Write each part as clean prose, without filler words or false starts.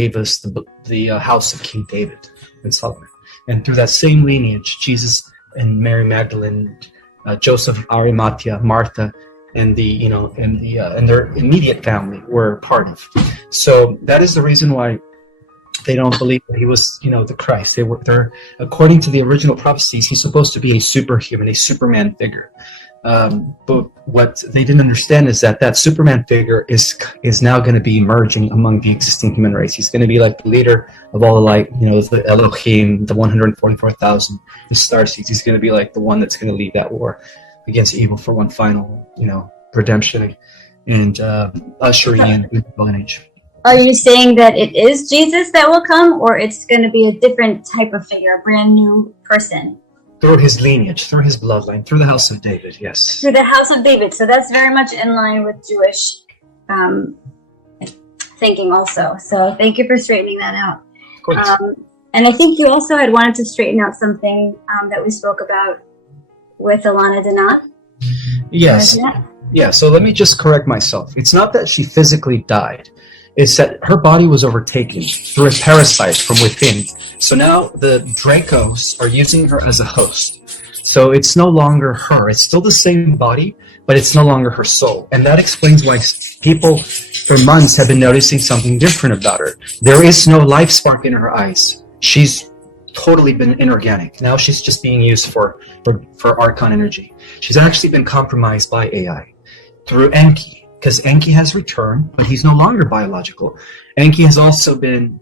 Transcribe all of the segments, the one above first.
gave us the house of King David and Solomon. And through that same lineage, Jesus and Mary Magdalene, Joseph of Arimathea, Martha, and their immediate family were part of. So that is the reason why they don't believe that he was, the Christ. They're according to the original prophecies, he's supposed to be a superhuman, a Superman figure. But what they didn't understand is that Superman figure is now going to be emerging among the existing human race. He's going to be like the leader of all the light, the Elohim, the 144,000, the starseeds. He's going to be like the one that's going to lead that war against evil for one final, redemption and ushering in the golden age. Are you saying that it is Jesus that will come, or it's going to be a different type of figure, a brand new person? Through his lineage, through his bloodline, through the house of David, yes. Through the house of David. So that's very much in line with Jewish thinking also. So thank you for straightening that out. Of course. And I think you also had wanted to straighten out something that we spoke about with Alana Danat. Yes. Yeah, so let me just correct myself. It's not that she physically died. It's that her body was overtaken through a parasite from within. So now the Dracos are using her as a host. So it's no longer her. It's still the same body, but it's no longer her soul. And that explains why people for months have been noticing something different about her. There is no life spark in her eyes. She's totally been inorganic. Now she's just being used for Archon energy. She's actually been compromised by AI through Enki. Because Enki has returned, but he's no longer biological. Enki has also been,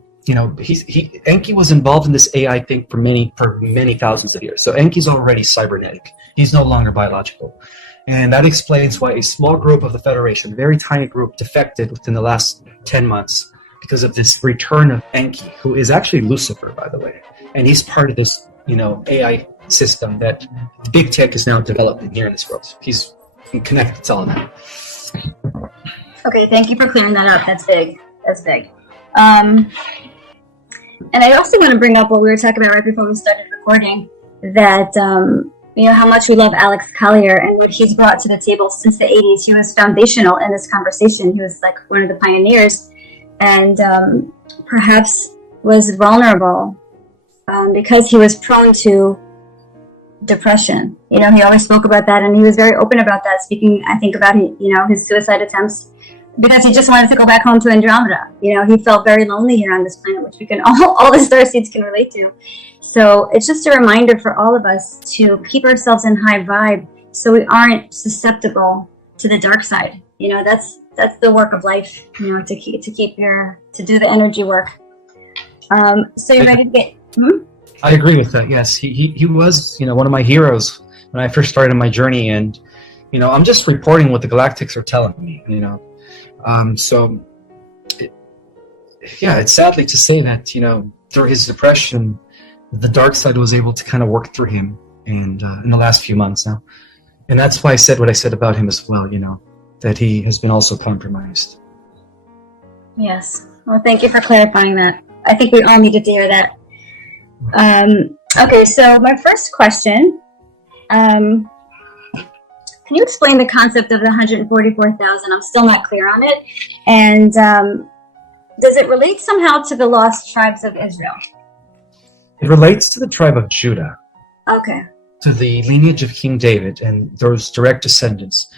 Enki was involved in this AI thing for many thousands of years. So Enki's already cybernetic. He's no longer biological. And that explains why a small group of the Federation, a very tiny group, defected within the last 10 months because of this return of Enki, who is actually Lucifer, by the way. And he's part of this, AI system that big tech is now developing here in this world. He's connected to all of that. Okay, thank you for clearing that up. That's big. And I also want to bring up what we were talking about right before we started recording, that how much we love Alex Collier and what he's brought to the table since the 80s. He was foundational in this conversation. He was like one of the pioneers, and perhaps was vulnerable because he was prone to depression. He always spoke about that, and he was very open about that, speaking, I think, about his suicide attempts, because he just wanted to go back home to Andromeda. He felt very lonely here on this planet, which we can all the starseeds can relate to. So it's just a reminder for all of us to keep ourselves in high vibe, so we aren't susceptible to the dark side. That's the work of life. To do the energy work. So you're ready to get. I agree with that. Yes, he was, one of my heroes when I first started my journey, and I'm just reporting what the Galactics are telling me. It's sadly to say that through his depression, the dark side was able to kind of work through him, and in the last few months now, and that's why I said what I said about him as well. That he has been also compromised. Yes. Well, thank you for clarifying that. I think we all needed to hear that. Okay, so my first question, can you explain the concept of the 144,000? I'm still not clear on it. And does it relate somehow to the lost tribes of Israel? It relates to the tribe of Judah. Okay. To the lineage of King David and those direct descendants.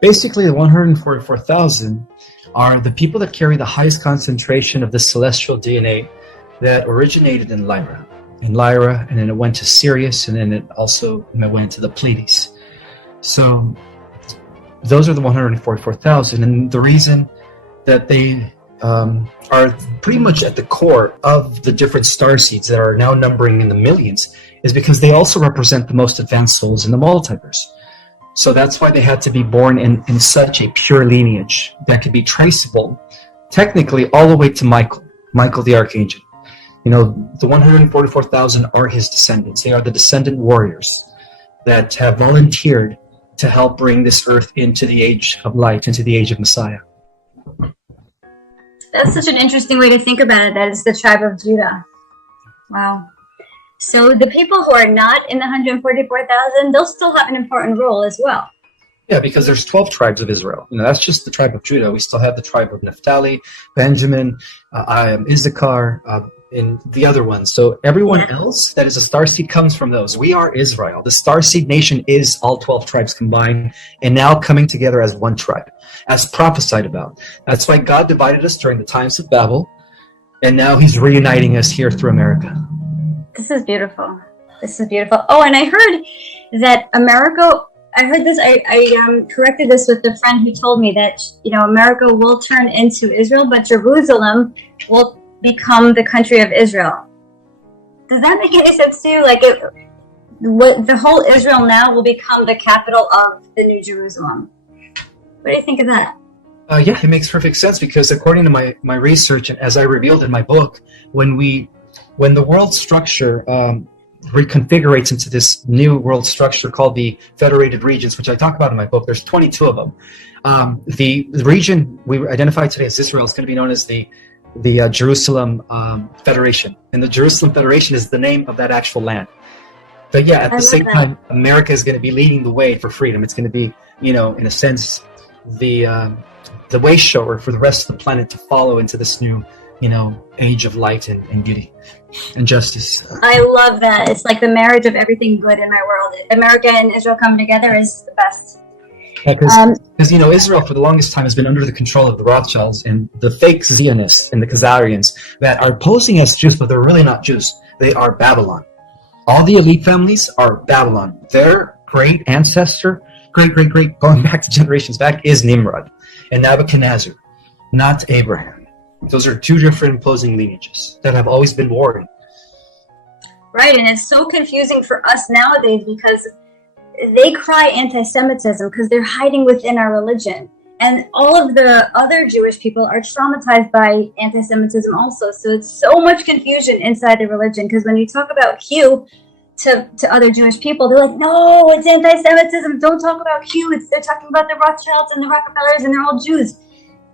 Basically, the 144,000 are the people that carry the highest concentration of the celestial DNA that originated in Lyra. And then it went to Sirius, and then it also went to the Pleiades. So those are the 144,000, and the reason that they are pretty much at the core of the different starseeds that are now numbering in the millions is because they also represent the most advanced souls in the multiverse. So that's why they had to be born in such a pure lineage that could be traceable, technically, all the way to Michael the Archangel. The 144,000 are his descendants. They are the descendant warriors that have volunteered to help bring this earth into the age of light, into the age of Messiah. That's such an interesting way to think about it, that it's the tribe of Judah. Wow. So the people who are not in the 144,000, they'll still have an important role as well. Yeah, because there's 12 tribes of Israel. That's just the tribe of Judah. We still have the tribe of Naphtali, Benjamin, Issachar, and the other ones. So everyone else that is a starseed comes from those. We are Israel. The starseed nation is all 12 tribes combined and now coming together as one tribe, as prophesied about. That's why God divided us during the times of Babel, and now he's reuniting us here through America. This is beautiful. This is beautiful. Oh, and I heard that America... I heard this. I corrected this with a friend who told me that America will turn into Israel, but Jerusalem will become the country of Israel. Does that make any sense to you? Like, the whole Israel now will become the capital of the New Jerusalem. What do you think of that? Yeah, it makes perfect sense because according to my research and as I revealed in my book, when the world structure reconfigurates into this new world structure called the Federated Regions, which I talk about in my book. There's 22 of them. The region we identified today as Israel is going to be known as the Jerusalem Federation, and the Jerusalem Federation is the name of that actual land. But yeah, at the same time, America is going to be leading the way for freedom. It's going to be, in a sense, the way shower for the rest of the planet to follow into this new age of light and beauty and justice. I love that. It's like the marriage of everything good in my world. America and Israel coming together is the best. Because Israel for the longest time has been under the control of the Rothschilds and the fake Zionists and the Khazarians that are posing as Jews, but they're really not Jews. They are Babylon. All the elite families are Babylon. Their great ancestor, great, going back to generations back, is Nimrod and Nebuchadnezzar, not Abraham. Those are two different opposing lineages that have always been warring. Right, and it's so confusing for us nowadays because they cry anti-Semitism because they're hiding within our religion. And all of the other Jewish people are traumatized by anti-Semitism also. So it's so much confusion inside the religion because when you talk about Q to other Jewish people, they're like, no, it's anti-Semitism. Don't talk about Q. They're talking about the Rothschilds and the Rockefellers and they're all Jews.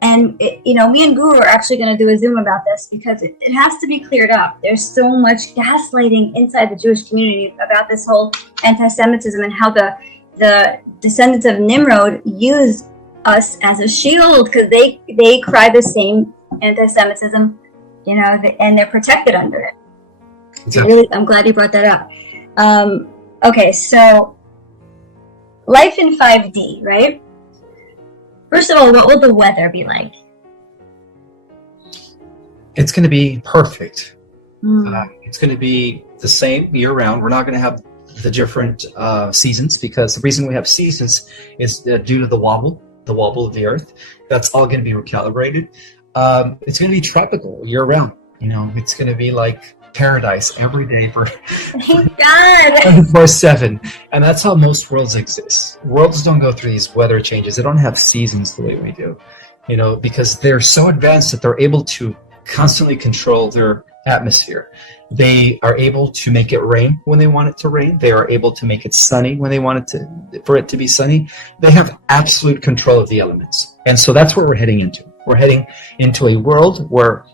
And, me and Guru are actually going to do a Zoom about this because it has to be cleared up. There's so much gaslighting inside the Jewish community about this whole anti-Semitism and how the descendants of Nimrod use us as a shield because they cry the same anti-Semitism, and they're protected under it. Exactly. I'm glad you brought that up. Okay, so life in 5D, right? First of all, what will the weather be like? It's going to be perfect. It's going to be the same year-round. We're not going to have the different seasons because the reason we have seasons is due to the wobble of the Earth. That's all going to be recalibrated. It's going to be tropical year-round. It's going to be like paradise every day for 24/7, and that's how most worlds exist. Worlds don't go through these weather changes. They don't have seasons the way we do, because they're so advanced that they're able to constantly control their atmosphere. They are able to make it rain when they want it to rain. They are able to make it sunny when they want it for it to be sunny. They have absolute control of the elements, and so that's what we're heading into. We're heading into a world where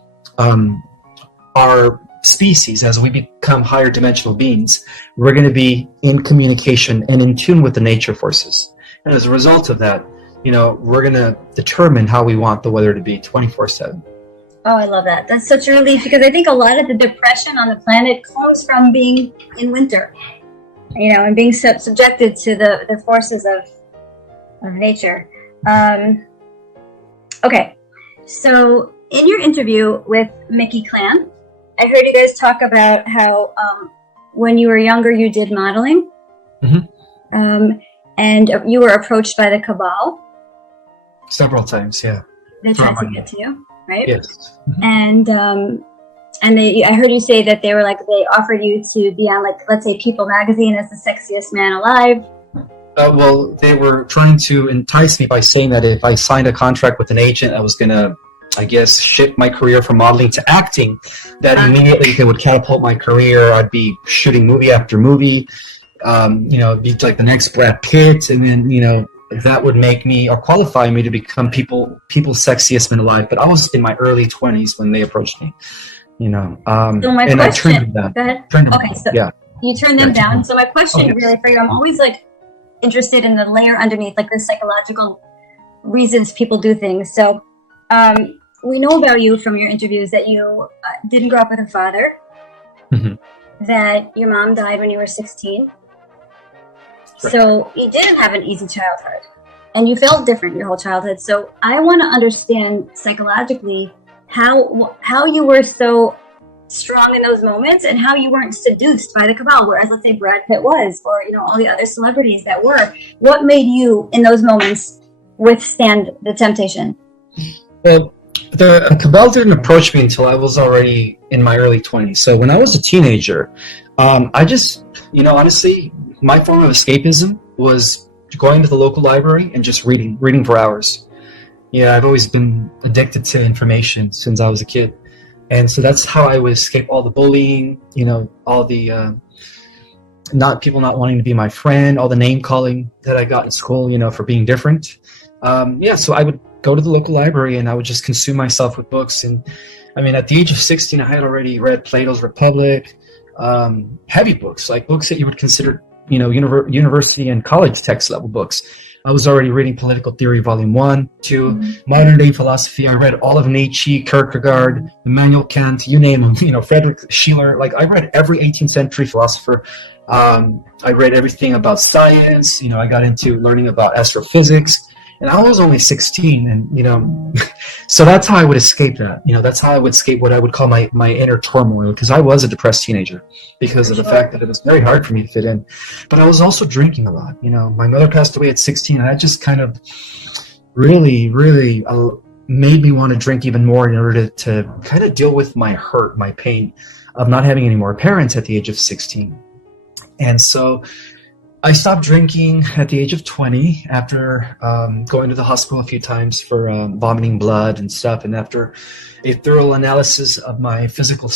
our species, as we become higher dimensional beings, we're going to be in communication and in tune with the nature forces. And as a result of that, we're going to determine how we want the weather to be 24/7. Oh, I love that. That's such a relief because I think a lot of the depression on the planet comes from being in winter, and being subjected to the forces of nature. Okay, so in your interview with Mickey Clan, I heard you guys talk about how when you were younger, you did modeling, and you were approached by the Cabal. Several times, yeah. They tried to get to you, right? Yes. And I heard you say that they offered you to be on, let's say, People magazine as the sexiest man alive. Well, they were trying to entice me by saying that if I signed a contract with an agent, I was going to, I guess, shift my career from modeling to acting, that immediately they would catapult my career. I'd be shooting movie after movie, be like the next Brad Pitt, and then, that would make me or qualify me to become people's sexiest man alive. But I was in my early 20s when they approached me, So my and question, I turned them down. Go ahead. You turned them down. So my question really for you, I'm always interested in the layer underneath, like the psychological reasons people do things. So we know about you from your interviews that you didn't grow up with a father, that your mom died when you were 16. Right. So you didn't have an easy childhood, and you felt different your whole childhood. So I want to understand psychologically how you were so strong in those moments and how you weren't seduced by the cabal, whereas let's say Brad Pitt was, or all the other celebrities that were. What made you in those moments withstand the temptation? Well, the cabal didn't approach me until I was already in my early 20s. So when I was a teenager, I just, honestly, my form of escapism was going to the local library and just reading for hours. Yeah, I've always been addicted to information since I was a kid. And so that's how I would escape all the bullying, all the people not wanting to be my friend, all the name calling that I got in school, for being different. So I would go to the local library and I would just consume myself with books. And I mean, at the age of 16, I had already read Plato's Republic, heavy books, like books that you would consider, university and college text level books. I was already reading Political Theory, Volume 1, 2, Modern Day Philosophy. I read all of Nietzsche, Kierkegaard, Immanuel Kant, you name them, Friedrich Schiller. Like, I read every 18th century philosopher. I read everything about science. I got into learning about astrophysics. And I was only 16, and, so that's how I would escape that. That's how I would escape what I would call my inner turmoil, because I was a depressed teenager because of the fact that it was very hard for me to fit in. But I was also drinking a lot. My mother passed away at 16, and that just kind of really, really made me want to drink even more in order to kind of deal with my hurt, my pain of not having any more parents at the age of 16. And so I stopped drinking at the age of 20 after going to the hospital a few times for vomiting blood and stuff. And after a thorough analysis of my physical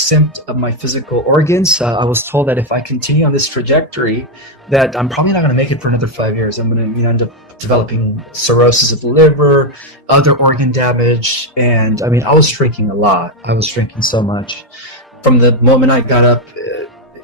organs, I was told that if I continue on this trajectory, that I'm probably not going to make it for another 5 years. I'm going to end up developing cirrhosis of the liver, other organ damage. And I mean, I was drinking a lot. I was drinking so much. From the moment I got up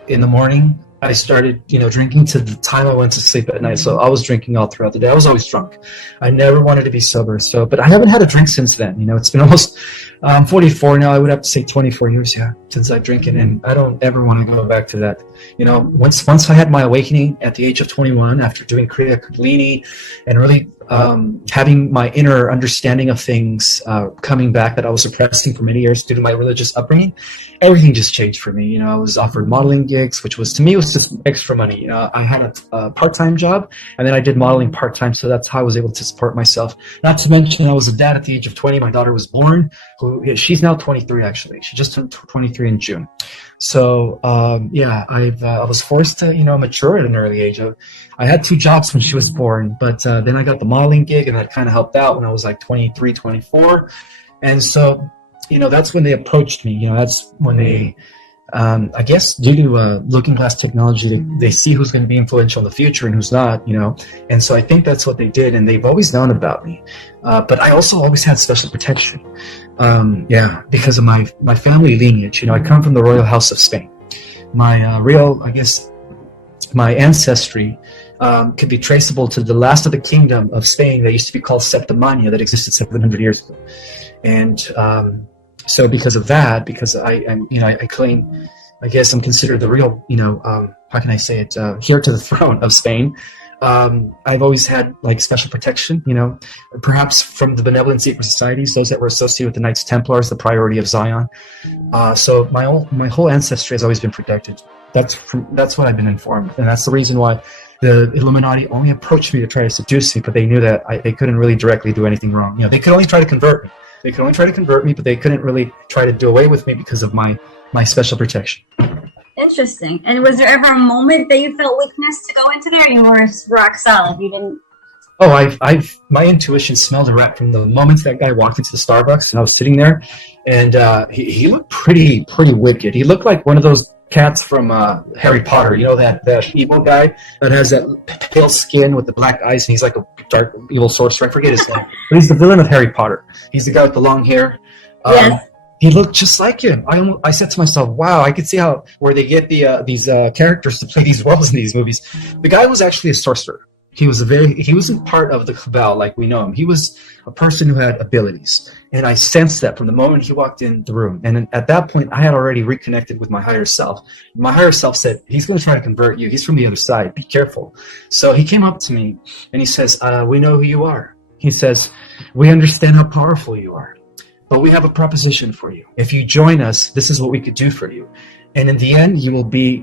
in the morning, I started, drinking to the time I went to sleep at night. So I was drinking all throughout the day. I was always drunk. I never wanted to be sober. But I haven't had a drink since then. It's been almost, I'm 44 now. I would have to say 24 years, since I've drinking. And I don't ever want to go back to that. Once I had my awakening at the age of 21, after doing Kriya Kundalini and really having my inner understanding of things coming back that I was suppressing for many years due to my religious upbringing, everything just changed for me. I was offered modeling gigs, which was, to me, was just extra money. I had a part-time job, and then I did modeling part-time, so that's how I was able to support myself. Not to mention, I was a dad at the age of 20. My daughter was born. She's now 23, actually. She just turned 23 in June. So, I was forced to, mature at an early age. I had 2 jobs when she was born, but then I got the modeling gig, and that kind of helped out when I was like 23, 24. And so, that's when they approached me. That's when they, I guess due to looking glass technology, they see who's going to be influential in the future and who's not, And so I think that's what they did, and they've always known about me. But I also always had special protection. Because of my family lineage. I come from the royal house of Spain. My my ancestry could be traceable to the last of the kingdom of Spain that used to be called Septimania, that existed 700 years ago. And so because of that, because I claim, I guess I'm considered the real, how can I say it, heir to the throne of Spain. I've always had like special protection, perhaps from the benevolent secret societies, those that were associated with the Knights Templars, the Priority of Zion. So my whole ancestry has always been protected. That's what I've been informed, and that's the reason why the Illuminati only approached me to try to seduce me, but they knew that they couldn't really directly do anything wrong. They could only try to convert me. But they couldn't really try to do away with me because of my special protection. Interesting. And was there ever a moment that you felt weakness to go into there? You were rock solid. You didn't. Oh, my intuition smelled a rat from the moment that guy walked into the Starbucks, and I was sitting there, and he looked pretty wicked. He looked like one of those cats from Harry Potter. That evil guy that has that pale skin with the black eyes, and he's like a dark evil sorcerer. I forget his name, but he's the villain of Harry Potter. He's the guy with the long hair. Yes. He looked just like him. I said to myself, wow, I could see where they get these characters to play these roles in these movies. The guy was actually a sorcerer. He wasn't part of the cabal like we know him. He was a person who had abilities. And I sensed that from the moment he walked in the room. And at that point, I had already reconnected with my higher self. My higher self said, he's going to try to convert you. He's from the other side. Be careful. So he came up to me and he says, we know who you are. He says, we understand how powerful you are, but we have a proposition for you. If you join us, this is what we could do for you. And in the end, you will be,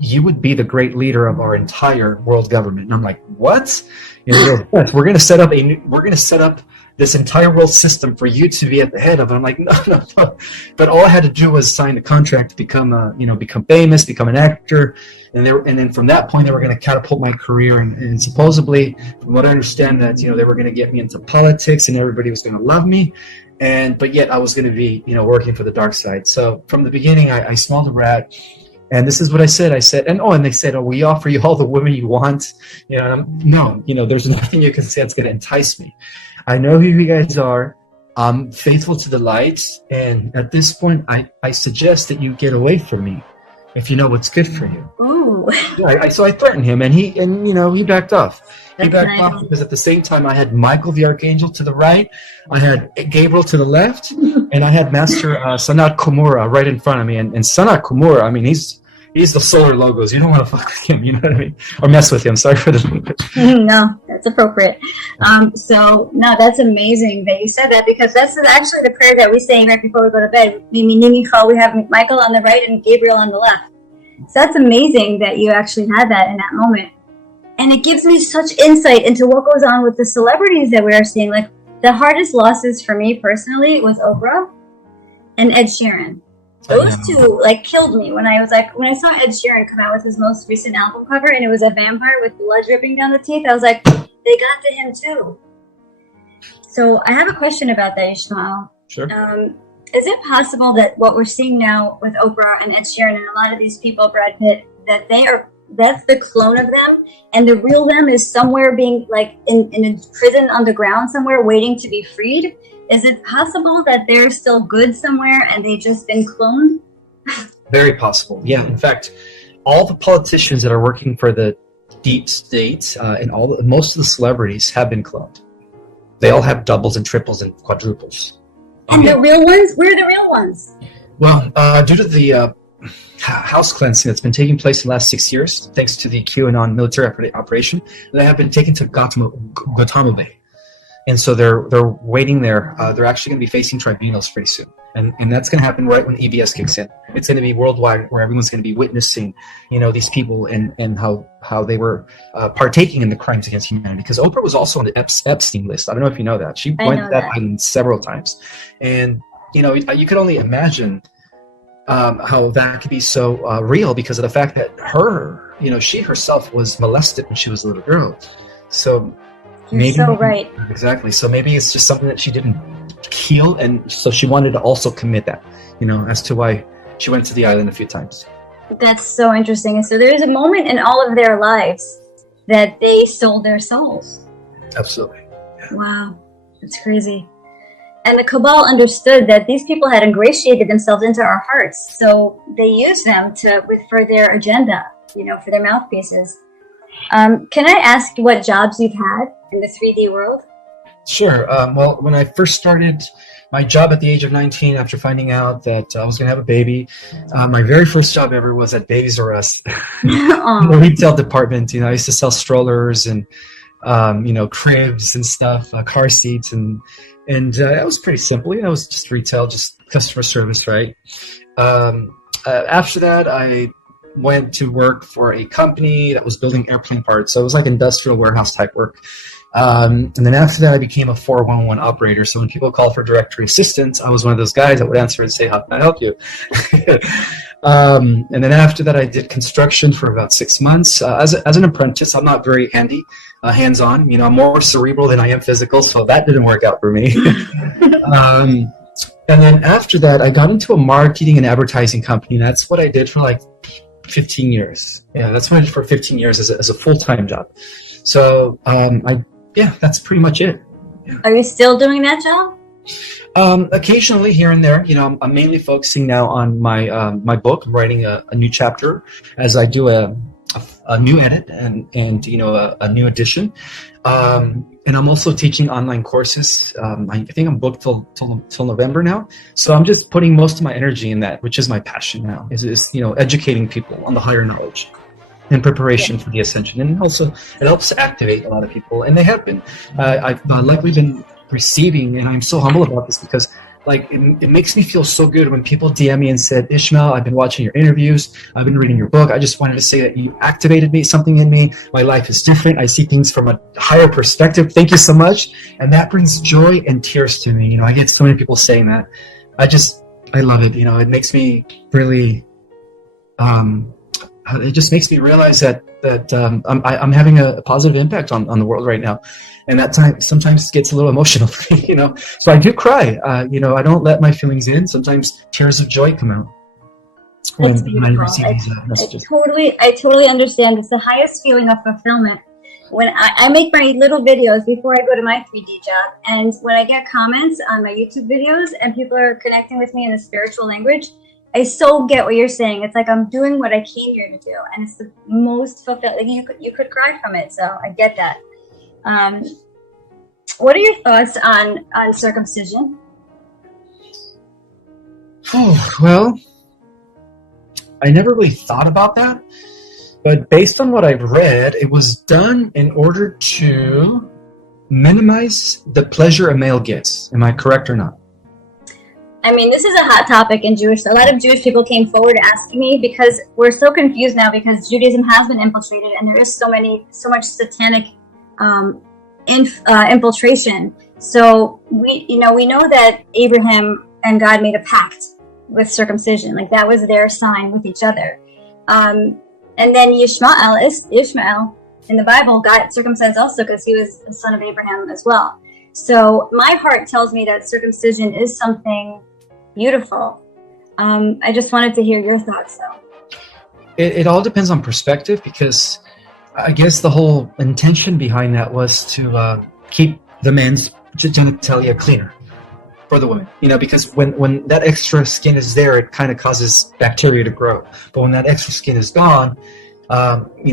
you would be the great leader of our entire world government. And I'm like, what? He goes, yes, we're going to set up this entire world system for you to be at the head of it. I'm like, no. But all I had to do was sign a contract to become famous, become an actor. And then from that point, they were going to catapult my career. And supposedly, from what I understand, that, they were going to get me into politics and everybody was going to love me. But yet I was going to be, working for the dark side. So from the beginning, I smelled a rat. And this is what I said. I said, and they said, we offer you all the women you want. No, there's nothing you can say that's going to entice me. I know who you guys are. I'm faithful to the light. And at this point, I suggest that you get away from me if you know what's good for you. Ooh. Yeah, so I threatened him and he backed off. He backed off because at the same time I had Michael the Archangel to the right, I had Gabriel to the left, and I had Master Sanat Kumura right in front of me. And Sanat Kumura, I mean, he's the solar logos. You don't want to fuck with him, you know what I mean? Or mess with him. Sorry for the language. No, that's appropriate. That's amazing that you said that, because that's actually the prayer that we say right before we go to bed. We have Michael on the right and Gabriel on the left. So that's amazing that you actually had that in that moment. And it gives me such insight into what goes on with the celebrities that we are seeing. Like, the hardest losses for me personally was Oprah and Ed Sheeran. Those two killed me when I saw Ed Sheeran come out with his most recent album cover and it was a vampire with blood dripping down the teeth. I was like, they got to him too. So I have a question about that, Ismael. Sure. Is it possible that what we're seeing now with Oprah and Ed Sheeran and a lot of these people, Brad Pitt, that's the clone of them, and the real them is somewhere being in a prison underground somewhere waiting to be freed? Is it possible that they're still good somewhere and they've just been cloned? Very possible. Yeah. In fact, all the politicians that are working for the deep state and most of the celebrities have been cloned. They all have doubles and triples and quadruples. And the real ones? Where are the real ones? Well, due to the house cleansing that's been taking place in the last 6 years, thanks to the QAnon military operation, they have been taken to Guantanamo Bay. And so they're waiting there. They're actually going to be facing tribunals pretty soon. And that's going to happen right when EBS kicks in. It's going to be worldwide, where everyone's going to be witnessing, these people and how they were partaking in the crimes against humanity. Because Oprah was also on the Epstein list. I don't know if you know that. She went to that island several times. And, you could only imagine how that could be so real because of the fact that she herself was molested when she was a little girl. So You're so right. Exactly. So maybe it's just something that she didn't heal, and so she wanted to also commit that, as to why she went to the island a few times. That's so interesting. So there is a moment in all of their lives that they sold their souls. Absolutely. Yeah. Wow. That's crazy. And the Cabal understood that these people had ingratiated themselves into our hearts, so they used them for their agenda, for their mouthpieces. Can I ask what jobs you've had in the 3D world? Sure. Well, when I first started my job at the age of 19, after finding out that I was going to have a baby, my very first job ever was at Babies R Us, the retail department. I used to sell strollers and, cribs and stuff, car seats, and it was pretty simple. It was just retail, just customer service, right? After that, I went to work for a company that was building airplane parts. So it was like industrial warehouse type work. And then after that, I became a 411 operator. So when people call for directory assistance, I was one of those guys that would answer and say, how can I help you? And then after that, I did construction for about 6 months. As an apprentice, I'm not very hands-on. I'm more cerebral than I am physical. So that didn't work out for me. And then after that, I got into a marketing and advertising company. And that's what I did for 15 years. Yeah, that's what I did for 15 years as a full-time job. So, that's pretty much it. Yeah. Are you still doing that job? Occasionally, here and there. I'm mainly focusing now on my book. I'm writing a new chapter as I do a a new edit and a new edition. And I'm also teaching online courses. I think I'm booked till November now. So I'm just putting most of my energy in that, which is my passion now, is educating people on the higher knowledge in preparation for the ascension. And also it helps activate a lot of people, and they have been. I've likely been receiving, and I'm so humble about this because it makes me feel so good when people DM me and said, Ishmael, I've been watching your interviews, I've been reading your book. I just wanted to say that you activated something in me. My life is different. I see things from a higher perspective. Thank you so much. And that brings joy and tears to me. I get so many people saying that. I love it. It makes me really, it just makes me realize that I'm having a positive impact on the world right now. And that time sometimes gets a little emotional for me, So I do cry. I don't let my feelings in. Sometimes tears of joy come out when I receive these messages. I totally understand. It's the highest feeling of fulfillment. When I make my little videos before I go to my 3D job, and when I get comments on my YouTube videos and people are connecting with me in the spiritual language, I so get what you're saying. It's like I'm doing what I came here to do, and it's the most fulfilling. You could cry from it, so I get that. What are your thoughts on circumcision? Well, I never really thought about that, but based on what I've read, it was done in order to minimize the pleasure a male gets. Am I correct or not? I mean, this is a hot topic in a lot of Jewish people came forward asking me because we're so confused now because Judaism has been infiltrated and there is so much satanic infiltration. So we know that Abraham and God made a pact with circumcision, like that was their sign with each other. And then Ishmael in the Bible got circumcised also because he was the son of Abraham as well. So my heart tells me that circumcision is something beautiful. I just wanted to hear your thoughts, though. It all depends on perspective, because I guess the whole intention behind that was to keep the men's genitalia cleaner for the women. Because when that extra skin is there, it kind of causes bacteria to grow. But when that extra skin is gone, you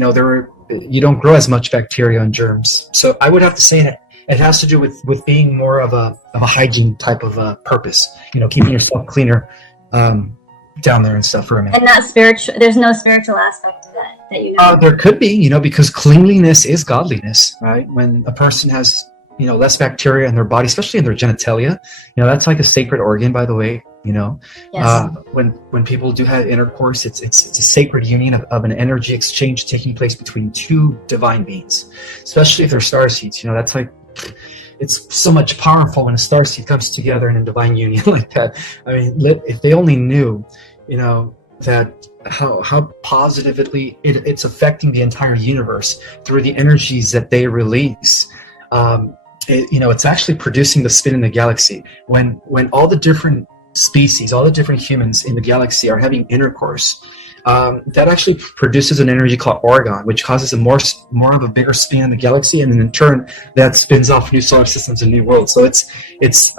don't grow as much bacteria and germs. So I would have to say that it has to do with being more of a hygiene type of purpose. Keeping yourself cleaner down there and stuff for a man. And not spiritual. There's no spiritual aspect to that There could be, because cleanliness is godliness, right? When a person has less bacteria in their body, especially in their genitalia, that's like a sacred organ, by the way. Yes. When people do have intercourse, it's a sacred union of an energy exchange taking place between two divine beings, especially if they're starseeds. That's like, it's so much powerful when a starseed comes together in a divine union like that. I mean, if they only knew, that how positively it's affecting the entire universe through the energies that they release. It's actually producing the spin in the galaxy. When all the different species, all the different humans in the galaxy are having intercourse, that actually produces an energy called orgon, which causes a more of a bigger spin in the galaxy, and then in turn that spins off new solar systems and new worlds. So it's it's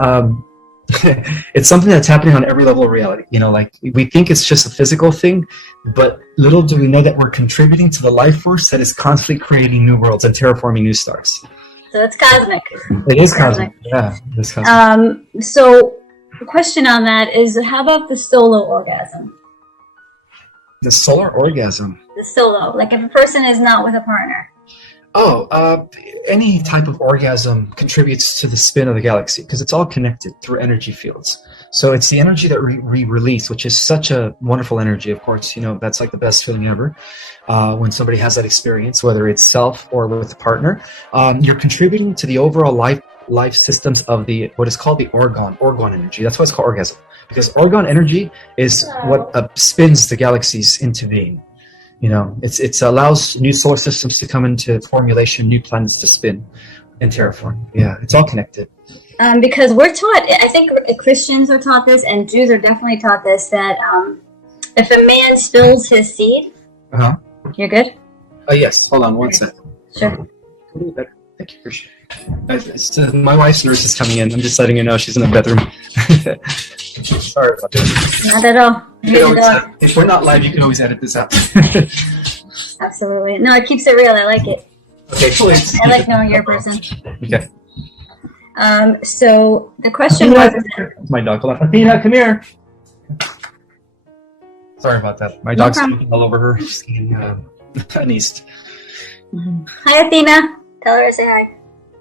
something that's happening on every level of reality. Like we think it's just a physical thing, but little do we know that we're contributing to the life force that is constantly creating new worlds and terraforming new stars. So it's cosmic. It is cosmic. Yeah, it is cosmic. So the question on that is, how about the solo orgasm? The solar orgasm. The solo, like if a person is not with a partner. Any type of orgasm contributes to the spin of the galaxy because it's all connected through energy fields. So it's the energy that we release, which is such a wonderful energy. Of course, that's like the best feeling ever when somebody has that experience, whether it's self or with a partner. You're contributing to the overall life systems of what is called the orgon energy. That's why it's called orgasm, because orgon energy is what spins the galaxies into being. It allows new solar systems to come into formulation, new planets to spin and terraform. Yeah, it's all connected. Because we're taught, I think Christians are taught this, and Jews are definitely taught this, that if a man spills his seed, you're good? Yes, hold on one second. Sure. Thank you, Christian. My wife's nurse is coming in. I'm just letting you know she's in the bedroom. Sorry about that. Not at all. If we're not live, you can always edit this out. Absolutely. No, it keeps it real. I like it. Okay, cool. I like knowing you're a person. Okay. So the question was... My dog. Hold on. Athena, come here. Sorry about that. My dog's all over her. She's getting sneezed. Hi, Athena. Tell her to say hi.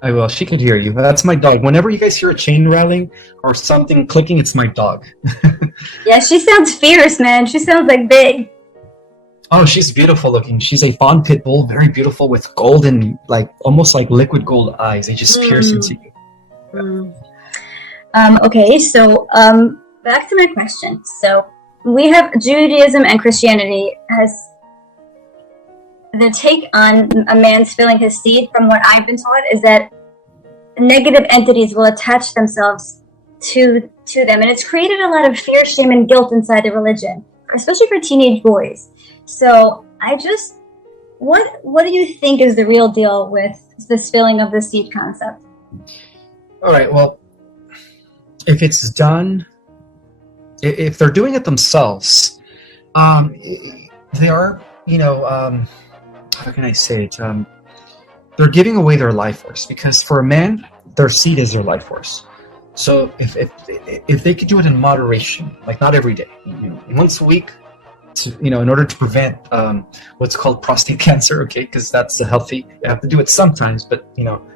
I will. She can hear you. That's my dog. Whenever you guys hear a chain rattling or something clicking, it's my dog. Yeah, she sounds fierce, man. She sounds like big. Oh, she's beautiful looking. She's a fawn pit bull, very beautiful with golden, like almost like liquid gold eyes. They just pierce into you. Okay, so back to my question. So we have Judaism and Christianity has the take on a man's filling his seed, from what I've been taught, is that negative entities will attach themselves to them. And it's created a lot of fear, shame, and guilt inside the religion, especially for teenage boys. So what do you think is the real deal with this filling of the seed concept? All right, well, if it's done, if they're doing it themselves, they are, how can I say it? They're giving away their life force, because for a man, their seed is their life force. So if they could do it in moderation, like not every day, once a week, in order to prevent what's called prostate cancer, okay, because that's healthy. You have to do it sometimes, but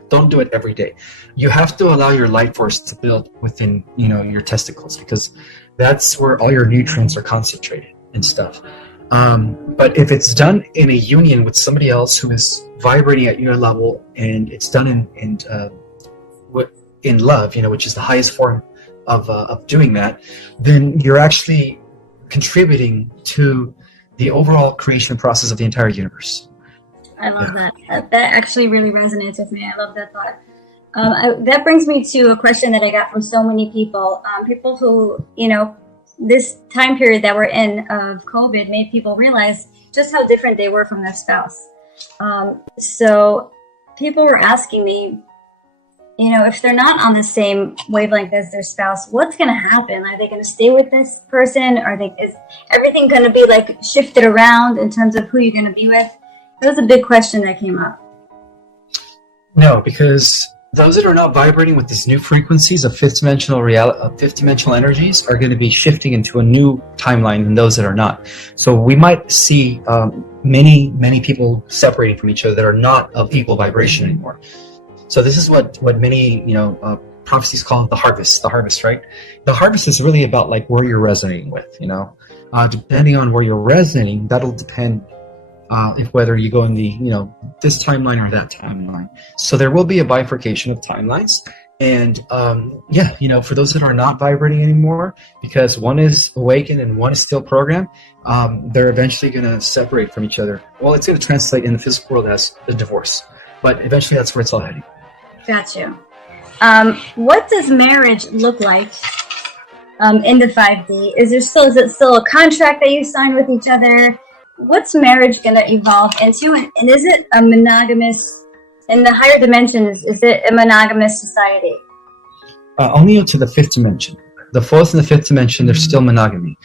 don't do it every day. You have to allow your life force to build within your testicles, because that's where all your nutrients are concentrated and stuff. But if it's done in a union with somebody else who is vibrating at your level, and it's done in love, which is the highest form of doing that, then you're actually contributing to the overall creation process of the entire universe. I love that. That actually really resonates with me. I love that thought. That brings me to a question that I got from so many people. People who, this time period that we're in of COVID made people realize just how different they were from their spouse. So people were asking me, if they're not on the same wavelength as their spouse, what's going to happen? Are they going to stay with this person? Is everything going to be like shifted around in terms of who you're going to be with? That was a big question that came up. No, because those that are not vibrating with these new frequencies of fifth dimensional energies are going to be shifting into a new timeline than those that are not. So we might see many people separating from each other that are not of equal vibration anymore. So this is what many prophecies call the harvest, right? The harvest is really about like where you're resonating with, depending on where you're resonating, that'll depend if whether you go in the, this timeline or that timeline. So there will be a bifurcation of timelines. And for those that are not vibrating anymore, because one is awakened and one is still programmed, they're eventually going to separate from each other. Well, it's going to translate in the physical world as a divorce, but eventually that's where it's all heading. Got you. What does marriage look like in the 5D? Is it still a contract that you sign with each other? What's marriage going to evolve into? And is it a monogamous, in the higher dimensions, is it a monogamous society? Only to the fifth dimension. The fourth and the fifth dimension, there's still monogamy.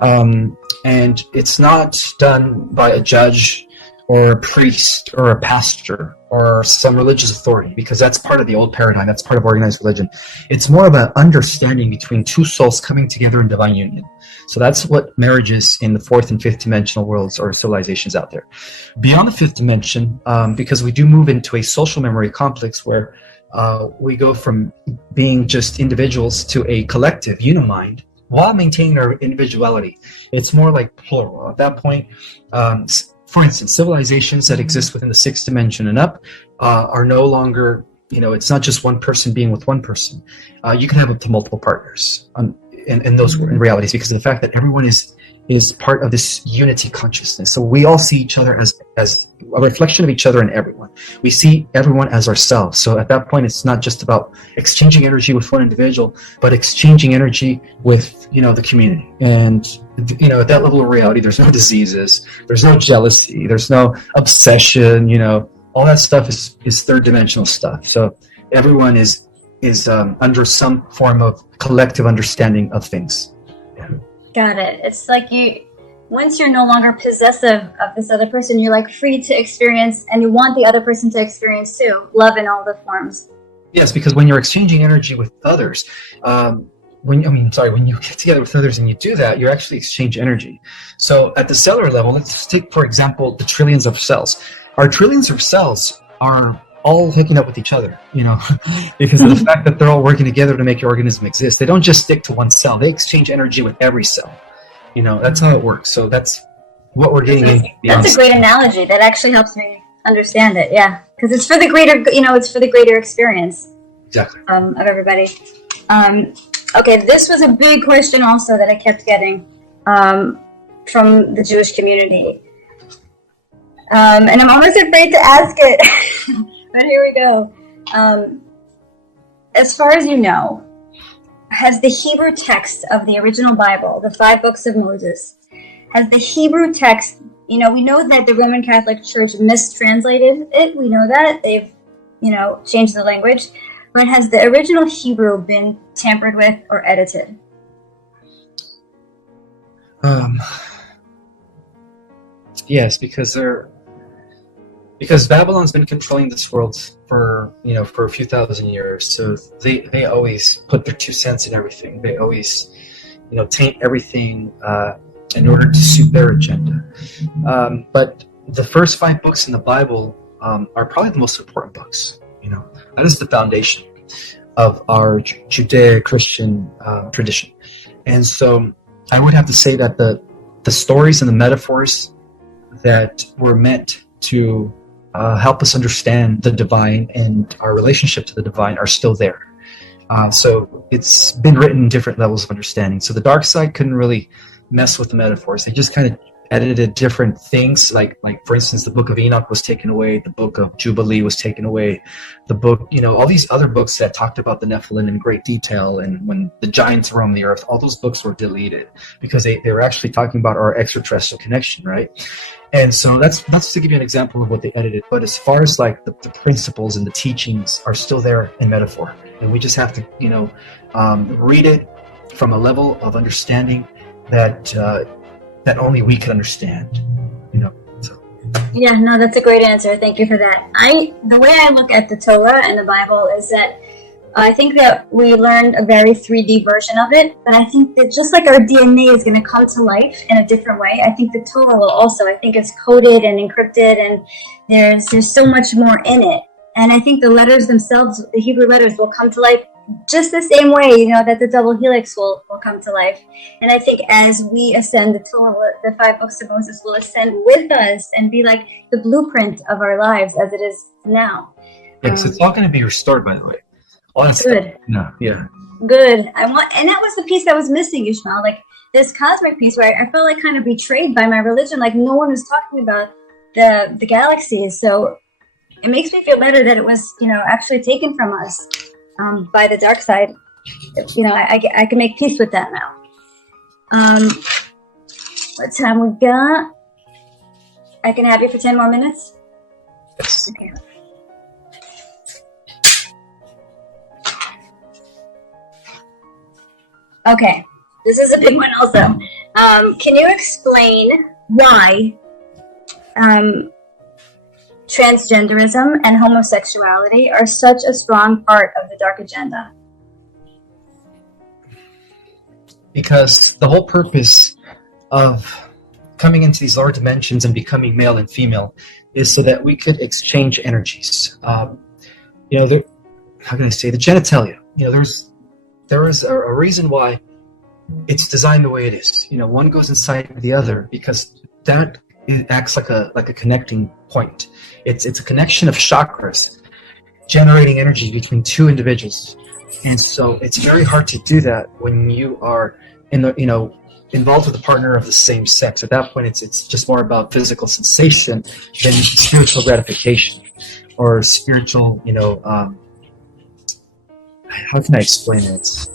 And it's not done by a judge or a priest or a pastor or some religious authority, because that's part of the old paradigm. That's part of organized religion. It's more of an understanding between two souls coming together in divine union. So that's what marriage is in the fourth and fifth dimensional worlds or civilizations out there. Beyond the fifth dimension, because we do move into a social memory complex where we go from being just individuals to a collective unimind while maintaining our individuality. It's more like plural. At that point, for instance, civilizations that exist within the sixth dimension and up are no longer, it's not just one person being with one person. You can have up to multiple partners in those realities, because of the fact that everyone is part of this unity consciousness. So we all see each other as a reflection of each other and everyone. We see everyone as ourselves. So at that point, it's not just about exchanging energy with one individual, but exchanging energy with, the community. And, at that level of reality, there's no diseases, there's no jealousy, there's no obsession, all that stuff is third dimensional stuff. So everyone is under some form of collective understanding of things. Got it. It's like once you're no longer possessive of this other person, you're like free to experience, and you want the other person to experience too, love in all the forms. Yes, because when you're exchanging energy with others, when you get together with others and you do that, you actually exchange energy. So at the cellular level, let's take, for example, the trillions of cells. Our trillions of cells are all hooking up with each other, because of the fact that they're all working together to make your organism exist. They don't just stick to one cell. They exchange energy with every cell. That's how it works. So that's what we're getting into. That's a great analogy. That actually helps me understand it. Yeah, because it's for the greater, it's for the greater experience. Exactly. Of everybody. Okay, this was a big question also that I kept getting from the Jewish community. And I'm almost afraid to ask it, but here we go. As far as you know, has the Hebrew text of the original Bible, the 5 books of Moses, has the Hebrew text, we know that the Roman Catholic Church mistranslated it. We know that. They've, changed the language. But has the original Hebrew been tampered with or edited? Yes, because Babylon's been controlling this world for a few thousand years. So they always put their 2 cents in everything. They always taint everything in order to suit their agenda. But the first 5 books in the Bible are probably the most important books. That is the foundation of our Judeo-Christian tradition. And so I would have to say that the stories and the metaphors that were meant to help us understand the divine and our relationship to the divine are still there. So it's been written in different levels of understanding. So the dark side couldn't really mess with the metaphors. They just kind of edited different things, like for instance, the book of Enoch was taken away, the book of Jubilee was taken away, the book, all these other books that talked about the Nephilim in great detail, and when the giants roamed the earth, all those books were deleted because they were actually talking about our extraterrestrial connection, right? And so that's to give you an example of what they edited. But as far as like the principles and the teachings are still there in metaphor, and we just have to read it from a level of understanding that only we can understand, So. Yeah, no, that's a great answer. Thank you for that. The way I look at the Torah and the Bible is that I think that we learned a very 3D version of it, but I think that just like our DNA is going to come to life in a different way, I think the Torah will also. I think it's coded and encrypted, and there's so much more in it. And I think the letters themselves, the Hebrew letters, will come to life just the same way, that the double helix will come to life. And I think as we ascend, the Torah, the 5 books of Moses will ascend with us and be like the blueprint of our lives as it is now. Yes, it's all going to be restored, by the way. Good. No, yeah. Good. And that was the piece that was missing, Ishmael. Like this cosmic piece where I felt like kind of betrayed by my religion. Like no one was talking about the galaxies. So it makes me feel better that it was, actually taken from us. By the dark side, I can make peace with that now. What time we got? I can have you for 10 more minutes? Yes. Okay. Okay, this is a big one also. Can you explain why transgenderism and homosexuality are such a strong part of the dark agenda? Because the whole purpose of coming into these lower dimensions and becoming male and female is so that we could exchange energies. How can I say, the genitalia? There is a reason why it's designed the way it is. One goes inside the other because that acts like a connecting point. It's a connection of chakras generating energy between 2 individuals, and so it's very hard to do that when you are involved with a partner of the same sex. At that point, it's just more about physical sensation than spiritual gratification or spiritual. How can I explain it?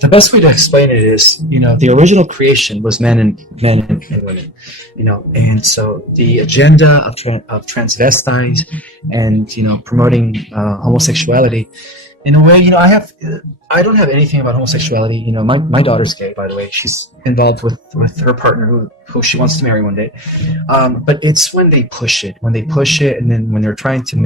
The best way to explain it is, the original creation was men and women, and so the agenda of transvestites and, promoting homosexuality in a way, I don't have anything about homosexuality. My daughter's gay, by the way. She's involved with her partner who she wants to marry one day. But it's when they push it, and then when they're trying to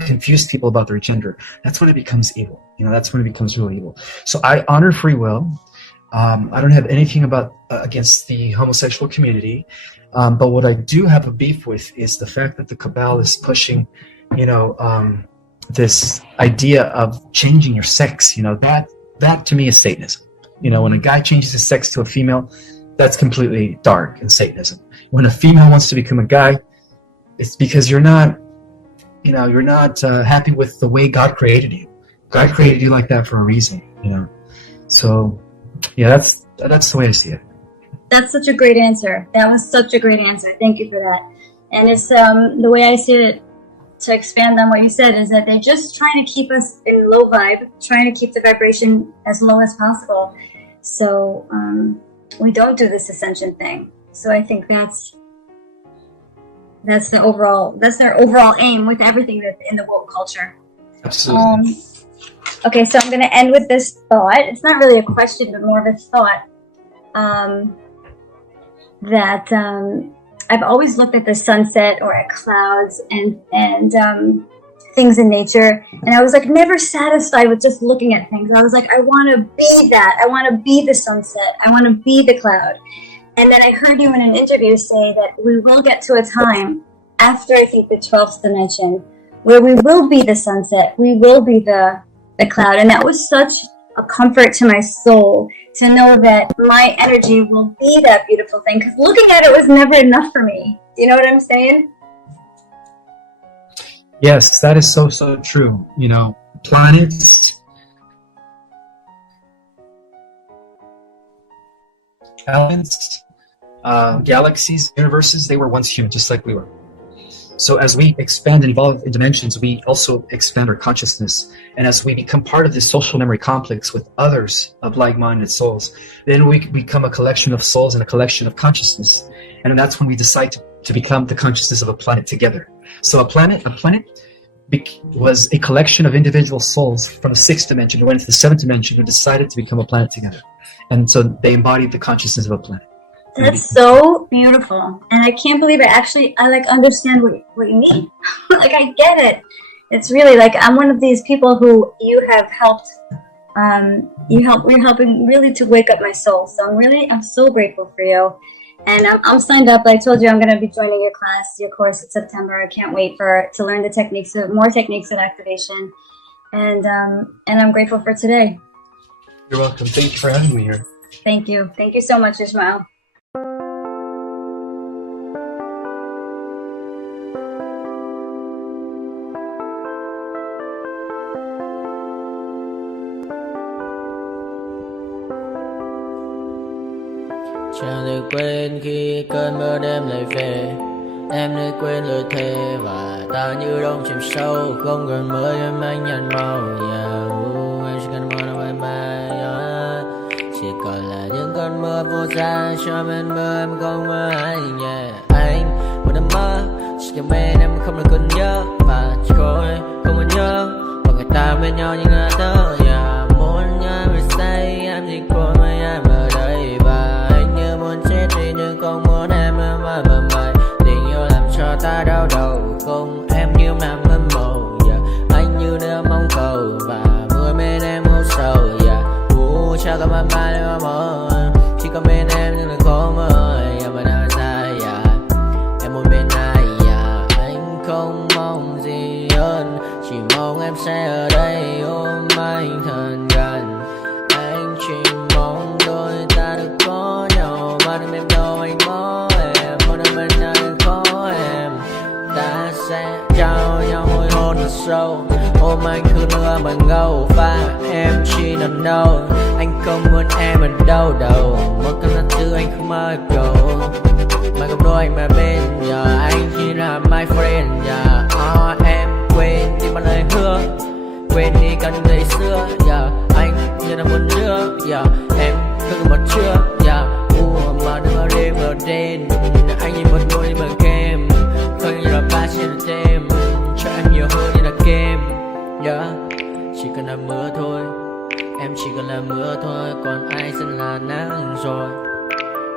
confuse people about their gender, that's when it becomes evil. That's when it becomes really evil. So I honor free will. I don't have anything against the homosexual community. But what I do have a beef with is the fact that the cabal is pushing, this idea of changing your sex. That to me is Satanism. When a guy changes his sex to a female, that's completely dark and Satanism. When a female wants to become a guy, it's because you're not happy with the way God created you. God created you like that for a reason. So yeah, that's the way I see it. That's such a great answer. That was such a great answer. Thank you for that. And it's the way I see it, to expand on what you said, is that they're just trying to keep us in low vibe, trying to keep the vibration as low as possible. So we don't do this ascension thing. So I think that's their overall aim with everything that's in the woke culture. Absolutely. Okay, so I'm going to end with this thought. It's not really a question, but more of a thought. That I've always looked at the sunset or at clouds and things in nature, and I was like never satisfied with just looking at things. I was like, I want to be that. I want to be the sunset. I want to be the cloud. And then I heard you in an interview say that we will get to a time after, I think, the 12th dimension, where we will be the sunset. We will be the cloud. And that was such a comfort to my soul to know that my energy will be that beautiful thing, because looking at it was never enough for me. Do you know what I'm saying? Yes, that is so true. Planets, elements, galaxies, universes, they were once human, just like we were. So as we expand and evolve in dimensions, we also expand our consciousness. And as we become part of this social memory complex with others of like-minded souls, then we become a collection of souls and a collection of consciousness. And that's when we decide to become the consciousness of a planet together. So a planet was a collection of individual souls from the 6th dimension who went to the 7th dimension who decided to become a planet together. And so they embodied the consciousness of a planet. That's so beautiful, and I can't believe it. Actually, I understand what you mean. I get it. It's really I'm one of these people who you have helped. You're helping really to wake up my soul. So I'm so grateful for you, and I'm signed up. I told you I'm going to be joining your course in September. I can't wait to learn more techniques of activation, and I'm grateful for today. You're welcome. Thank you for having me here. Thank you so much, Ismael. Chẳng thể quên khi cơn mưa đêm lại về. Em nơi quên lời thề và ta như đông chìm sâu. Không cần mơ em anh nhận màu. Em chỉ cần mơ nó bye bye. Chỉ còn là những cơn mưa vô giá. Cho bên mơ em không mơ ai. Anh một đêm mơ. Chỉ cần bên em không được cần nhớ. Và chỉ có em không muốn nhớ. Và người ta bên nhau như ngã tớ. Muốn nhớ về say em chỉ có mấy em ở đây. Và nhưng không muốn em mơ mày. Tình yêu làm cho ta đau đầu. Không em như mà mơ mộng. Anh như nơi mong cầu. Và mưa bên em ngô sầu. Cha có mà mai em mơ. Chỉ có bên em nhưng là khó mơ. Mà đang dài. Em muốn bên ai. Anh không mong gì hơn. Chỉ mong em sẽ ở đây ôm anh thật gần. Anh chỉ mong đôi ta được có nhau. Mà đừng em đâu anh có em. Một đêm bên nào đừng có em. Ta sẽ trao nhau môi hôn thật sâu. Ôm anh cứ mưa bằng ngâu. Và em chỉ nằm đâu. Anh không muốn em ở đâu đâu. Một cơn gió thứ anh không mơ cầu. Mà không đôi anh mà bên giờ. Anh chỉ là my friend giờ. Em quên đi bao lời hứa. Quên đi cả những ngày xưa. Anh như là muốn nước. Em cứ một chưa. Mà đừng ở đêm ở đêm. Anh nhìn một đôi đi bằng kem. Không như là ba trên đêm. Cho em nhiều hơn như là kem. mưa thôi, còn ai sẽ là nắng rồi.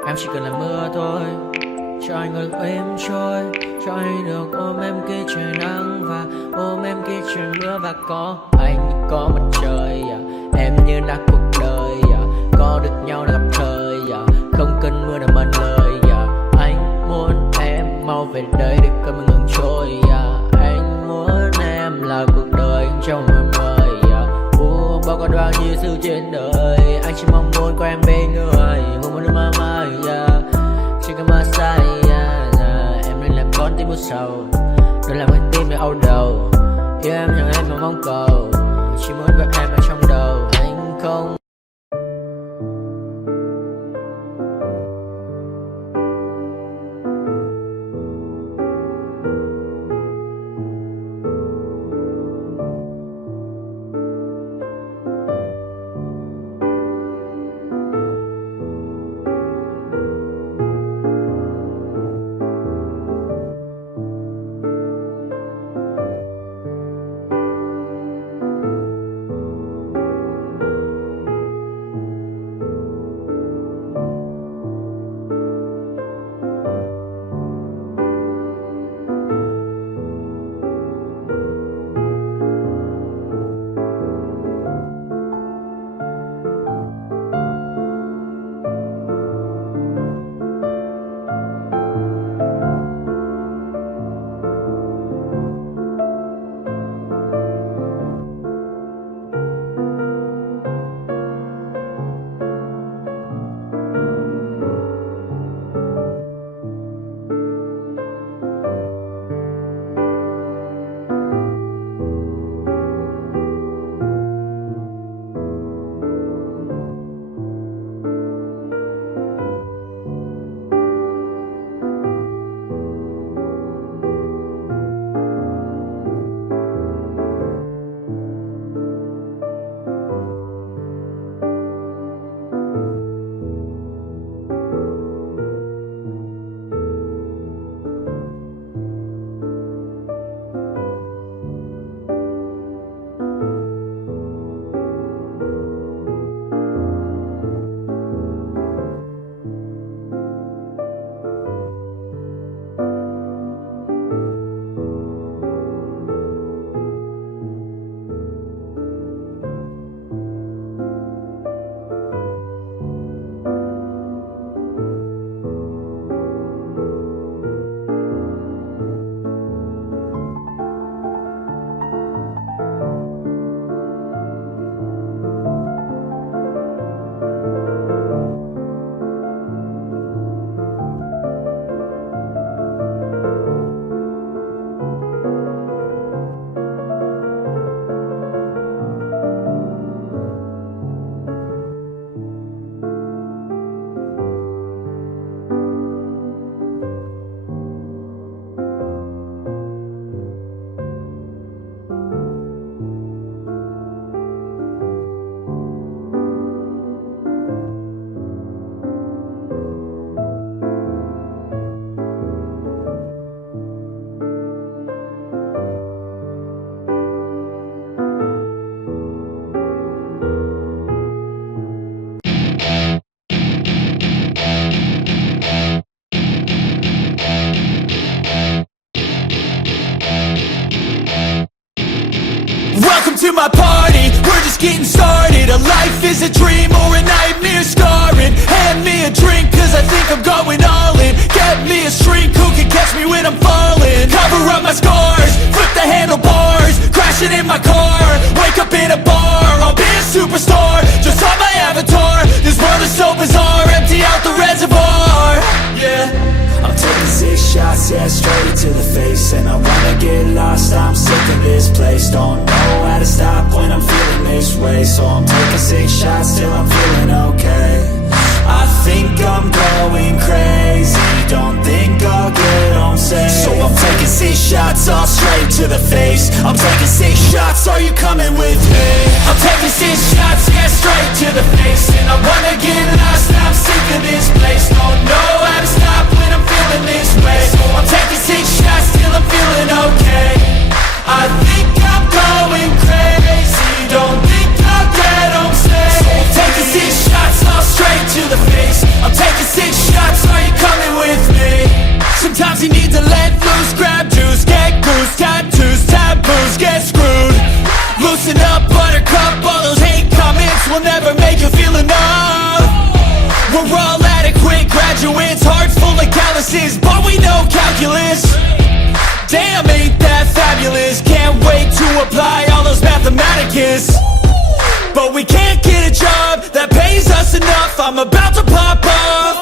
Em chỉ cần là mưa thôi, cho anh ngừng êm trôi, cho anh được ôm em khi trời nắng và ôm em khi trời mưa. Và có anh như có mặt trời, em như là cuộc đời, có được nhau là gặp thời, không cần mưa để mần lời. Anh muốn em mau về đây để cơn mưa ngừng trôi, anh muốn em là cuộc đời trong mưa mời. Bao con bao nhiêu sự trên đời, anh chỉ mong muốn có em bên người, không muốn mơ mơ, chỉ cần mơ say, em nên làm con tim buốt sầu, đừng làm con tim để âu đầu. Yêu em chẳng em mà mong cầu, chỉ muốn có em ở trong đầu, anh không. to my party, we're just getting started. A life is a dream or a nightmare scarring. Hand me a drink cause I think I'm going all in. Get me a shrink who can catch me when I'm falling. Cover up my scars, flip the handlebars, crashing in my car, wake up in a bar. I'll be a superstar, just on my avatar. This world is so bizarre, empty out the reservoir. Yeah, I'm taking 6 shots, yeah, straight to the face. And I wanna get lost, I'm sick of this place. Don't know how to stop when I'm feeling this way. So I'm taking 6 shots till I'm feeling okay. I think I'm going crazy, don't think I'll get home safe. So I'm taking 6 shots, all straight to the face. I'm taking 6 shots, are you coming with me? I'm taking 6 shots, yeah, straight to the face. And I wanna get lost, I'm sick of this place. Don't know how to stop when I'm feeling this way. So I'm taking 6 shots till I'm feeling okay. I think I'm going crazy, don't think I'll get home safe. So I'm taking graduates, hearts full of calluses, but we know calculus. Damn, ain't that fabulous. Can't wait to apply all those mathematicus. But we can't get a job that pays us enough. I'm about to pop up